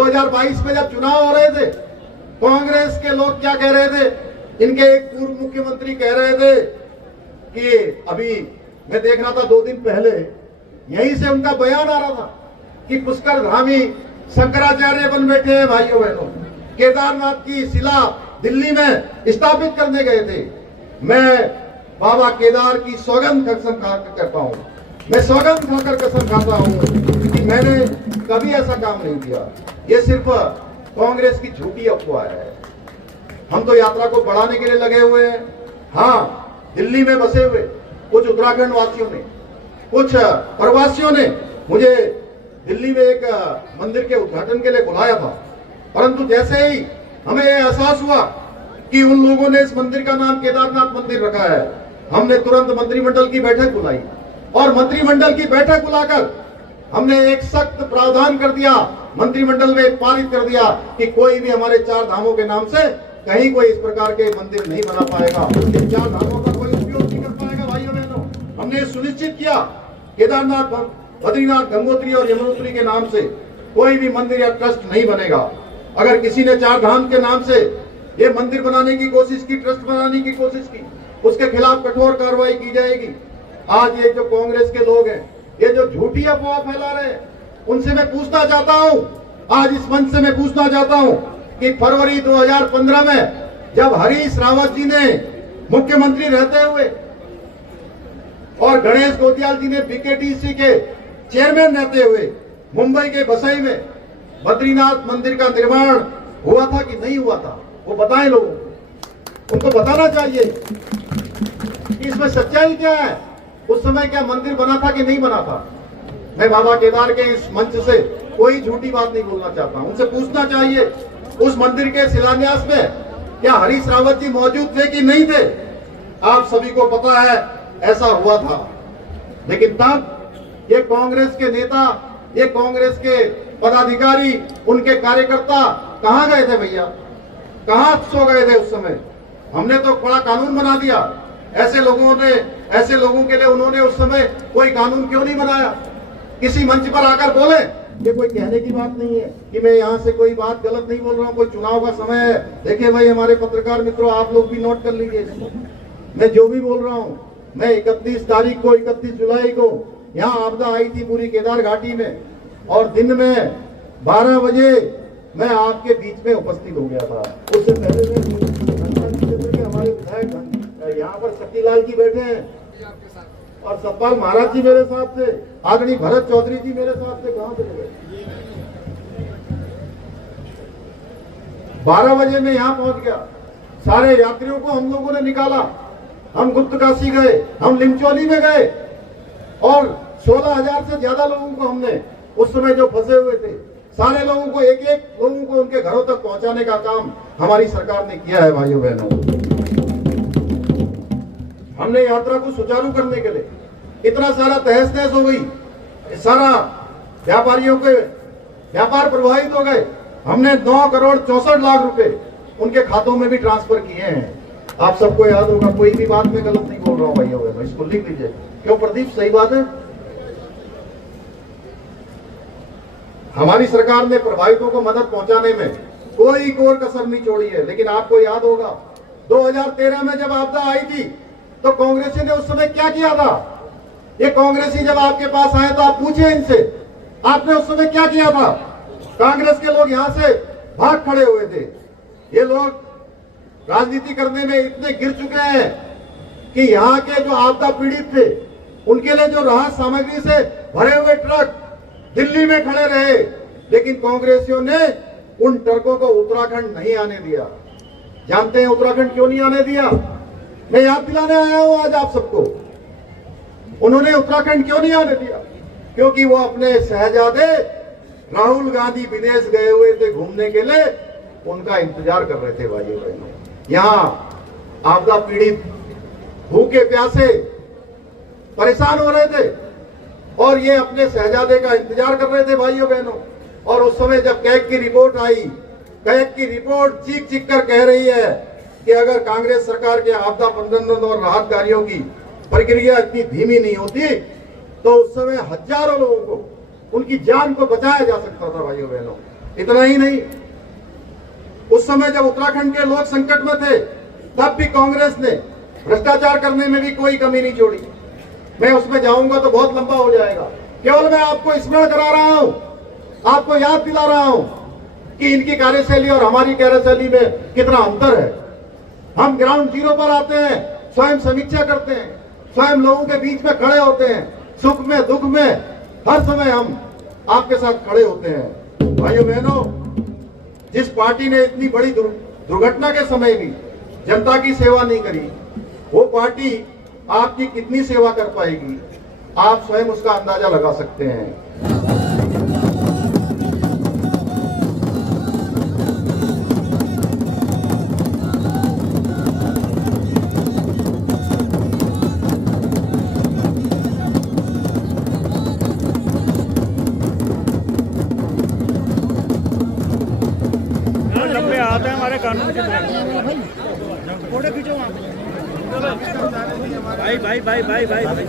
2022 में जब चुनाव हो रहे थे, कांग्रेस के लोग क्या कह रहे थे? इनके एक पूर्व मुख्यमंत्री कह रहे थे कि अभी मैं देख रहा था 2 दिन पहले, यहीं से उनका बयान आ रहा था कि पुष्कर धामी शंकराचार्य बन बैठे हैं। भाइयों बहनों, केदारनाथ की शिला दिल्ली में स्थापित करने गए थे। मैं बाबा केदार की सौगंध कसम करता हूँ, मैं सौगंध खाकर कसम खाता हूँ कि मैंने कभी ऐसा काम नहीं किया। ये सिर्फ कांग्रेस की झूठी अफवाह है। हम तो यात्रा को बढ़ाने के लिए लगे हुए हैं। हाँ, दिल्ली में बसे हुए कुछ उत्तराखंड वासियों ने, कुछ प्रवासियों ने मुझे दिल्ली में एक मंदिर के उद्घाटन के लिए बुलाया था, परंतु जैसे ही हमें यह एहसास हुआ कि उन लोगों ने इस मंदिर का नाम केदारनाथ मंदिर रखा है, हमने तुरंत मंत्रिमंडल की बैठक बुलाई और मंत्रिमंडल की बैठक बुलाकर हमने एक सख्त प्रावधान कर दिया, मंत्रिमंडल में पारित कर दिया कि कोई भी हमारे 4 धामों के नाम से कहीं कोई इस प्रकार के मंदिर नहीं बना पाएगा, 4 धामों का कोई उपयोग नहीं कर पाएगा। भाइयों बहनों, हमने सुनिश्चित किया केदारनाथ, बद्रीनाथ, गंगोत्री और यमुनोत्री के नाम से कोई भी मंदिर या ट्रस्ट नहीं बनेगा। अगर किसी ने 4 धाम के नाम से ये मंदिर बनाने की कोशिश की, ट्रस्ट बनाने की कोशिश की, उसके खिलाफ कठोर कार्रवाई की जाएगी। आज ये जो कांग्रेस के लोग हैं, ये जो झूठी अफवाह फैला रहे हैं, उनसे मैं पूछना चाहता हूं, आज इस मंच से मैं पूछना चाहता हूं कि फरवरी 2015 में जब हरीश रावत जी ने मुख्यमंत्री रहते हुए और गणेश गोतियाल जी ने बीकेटीसी के चेयरमैन रहते हुए मुंबई के बसई में बद्रीनाथ मंदिर का निर्माण हुआ था कि नहीं हुआ था, वो बताएं लोगों को। उनको बताना चाहिए कि इसमें सच्चाई क्या है, उस समय क्या मंदिर बना था कि नहीं बना था। मैं बाबा केदार के इस मंच से कोई झूठी बात नहीं बोलना चाहता हूं, उनसे पूछना चाहिए उस मंदिर के शिलान्यास में क्या हरीश रावत जी मौजूद थे कि नहीं थे। आप सभी को पता है ऐसा हुआ था, लेकिन तब ये कांग्रेस के नेता, ये कांग्रेस के पदाधिकारी, उनके कार्यकर्ता कहां गए थे भैया, कहां सो गए थे उस समय। हमने तो बड़ा कानून बना दिया, ऐसे लोगों के लिए उन्होंने उस समय कोई कानून क्यों नहीं बनाया। किसी मंच पर आकर बोले, ये कोई कहने की बात नहीं है कि मैं यहाँ से कोई बात गलत नहीं बोल रहा हूँ, कोई चुनाव का समय है। देखिए भाई, हमारे पत्रकार मित्रों, आप लोग भी नोट कर लीजिए, मैं जो भी बोल रहा हूँ, मैं 31 तारीख को, 31 जुलाई को यहाँ आपदा आई थी पूरी केदार घाटी में, और दिन में 12 बजे मैं आपके बीच में उपस्थित हो गया था। उससे पहले हमारे विधायक यहाँ पर शक्तिलाल जी बैठे हैं और सतपाल महाराज जी मेरे साथ थे, आदरणीय भरत चौधरी जी मेरे साथ थे। कहां चले गए? 12 बजे मैं यहाँ पहुंच गया, सारे यात्रियों को हम लोगों ने निकाला, हम गुप्तकाशी गए, हम लिमचोली में गए और 16,000 से ज्यादा लोगों को हमने उस समय जो फंसे हुए थे, सारे लोगों को एक लोगों को उनके घरों तक पहुंचाने का काम हमारी सरकार ने किया है। भाइयों बहनों, हमने यात्रा को सुचारू करने के लिए इतना सारा तहस नहस हो गई, सारा व्यापारियों के व्यापार प्रभावित हो गए। हमने 9 करोड़ 64 लाख रुपए उनके खातों में भी ट्रांसफर किए हैं। आप सबको याद होगा, कोई भी बात में गलत नहीं बोल रहा हूं भाइयों बहनों, इसको लिख लीजिए। क्यों प्रदीप, सही बात है। हमारी सरकार ने प्रभावितों को मदद पहुंचाने में कोई कोर कसर नहीं छोड़ी है। लेकिन आपको याद होगा 2013 में जब आपदा आई थी तो कांग्रेसी ने उस समय क्या किया था। ये कांग्रेसी जब आपके पास आए तो आप पूछे इनसे, आपने उस समय क्या किया था। कांग्रेस के लोग यहां से भाग खड़े हुए थे। ये लोग राजनीति करने में इतने गिर चुके हैं कि यहाँ के जो आपदा पीड़ित थे उनके लिए जो राहत सामग्री से भरे हुए ट्रक दिल्ली में खड़े रहे, लेकिन कांग्रेसियों ने उन ट्रकों को उत्तराखंड नहीं आने दिया। जानते हैं उत्तराखंड क्यों नहीं आने दिया? मैं याद दिलाने आया हूं आज आप सबको। उन्होंने उत्तराखंड क्यों नहीं आने दिया? क्योंकि वो अपने शहजादे राहुल गांधी विदेश गए हुए थे घूमने के लिए, उनका इंतजार कर रहे थे। भाइयों बहनों, यहाँ आपदा पीड़ित भूखे प्यासे परेशान हो रहे थे और ये अपने शहजादे का इंतजार कर रहे थे। भाइयों बहनों, और उस समय जब कैग की रिपोर्ट आई, कैग की रिपोर्ट चीख चीख कर कह रही है कि अगर कांग्रेस सरकार के आपदा प्रबंधन और राहत कार्यों की प्रक्रिया इतनी धीमी नहीं होती तो उस समय हजारों लोगों को, उनकी जान को बचाया जा सकता था। भाइयों बहनों, इतना ही नहीं, उस समय जब उत्तराखंड के लोग संकट में थे तब भी कांग्रेस ने भ्रष्टाचार करने में भी कोई कमी नहीं छोड़ी। मैं उसमें जाऊंगा तो बहुत लंबा हो जाएगा, केवल मैं आपको स्मरण करा रहा हूं, आपको याद दिला रहा हूं कि इनकी कार्यशैली और हमारी कार्यशैली में कितना अंतर है। हम ग्राउंड जीरो पर आते हैं, स्वयं समीक्षा करते हैं, स्वयं लोगों के बीच में खड़े होते हैं, सुख में दुख में हर समय हम आपके साथ खड़े होते हैं। भाइयों बहनों, जिस पार्टी ने इतनी बड़ी दुर्घटना के समय भी जनता की सेवा नहीं करी, वो पार्टी आपकी कितनी सेवा कर पाएगी, आप स्वयं उसका अंदाजा लगा सकते हैं। लंबे हाथ है हमारे कानून के फोटो खींचो भाई भाई भाई भाई भाई भाई